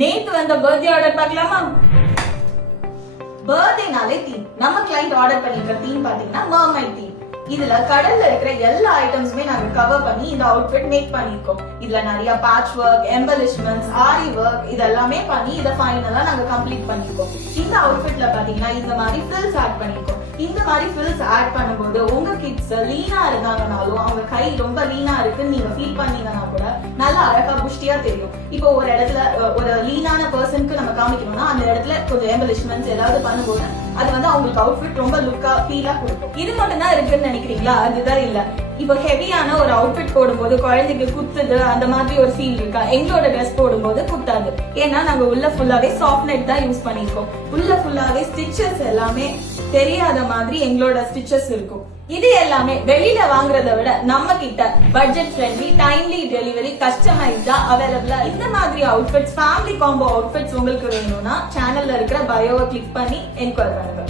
நேத்து வந்த birthday order பார்க்கலாமா? பர்த்டேனாலே தீம். நம்ம கிளைண்ட் ஆர்டர் பண்ணிருக்கிற தீம் பாத்தீங்கன்னா மர்மைட் தீம். இதுல கடல்ல இருக்கிற எல்லா ஐட்டம்ஸுமே நாங்க கவர் பண்ணி இந்த அவுட்ஃபிட் மேக் பண்ணிருக்கோம். இதுல நிறைய பேட்ச் ஒர்க், எம்பலிஷ்மெண்ட்ஸ், ஆரி ஒர்க் இதெல்லாமே பண்ணி இத ஃபைனலா நாங்க கம்ப்ளீட் பண்ணிருக்கோம். இந்த அவுட்ஃபிட்ல பாத்தீங்கன்னா இந்த மாதிரி ஃபில்ஸ் ஆட் பண்ணிருக்கோம். இந்த மாதிரி ஃபில்ஸ் ஆட் பண்ணும்போது உங்க கிட்ஸ் லீனா இருந்தாங்கனாலும் அவங்க கை ரொம்ப லீனா இருக்குன்னு நீங்க ஃபீல் பண்ணீங்கன்னா கூட நல்லா அழகா புஷ்டியா தெரியும். இப்போ ஒரு இடத்துல ஒரு லீனான பர்சனுக்கு நம்ம காமிக்கணும்னா அந்த இடத்துல கொஞ்சம் எம்பலிஷ்மெண்ட்ஸ் ஏதாவது பண்ணும்போது அது வந்து அவங்களுக்கு அவுட்ஃபிட் ரொம்ப லுக்கா ஃபீலா கொடுக்கும். இது மட்டும் தான் இருக்குன்னு நினைக்கிறீங்களா? அதுதான் இல்ல. இப்போ ஹெவியான ஒரு அவுட்ஃபிட் போடும்போது குழந்தைக்கு குத்துது அந்த மாதிரி ஒரு ஃபீல் இருக்கா? எங்களோட ட்ரெஸ் போடும்போது குத்தாது. ஏன்னா நாங்க உள்ள ஃபுல்லாவே சாஃப்ட் நெட் தான் யூஸ் பண்ணிருக்கோம். உள்ள ஃபுல்லாவே ஸ்டிச்சஸ் எல்லாமே தெரியாத மாதிரி எங்களோட ஸ்டிச்சஸ் இருக்கும். இது எல்லாமே வெளியில வாங்குறத விட நம்ம கிட்ட பட்ஜெட் ஃப்ரெண்ட்லி, டைம்லி டெலிவரி, கஸ்டமைஸ்டா அவைலபிளா. இந்த மாதிரி அவுட்ஃபிட்ஸ், ஃபேமிலி காம்போ அவுட்ஃபிட்ஸ் உங்களுக்கு வேணும்னா சேனல்ல இருக்கிற பயோவை கிளிக் பண்ணி என்கொயர் பண்ணுங்க.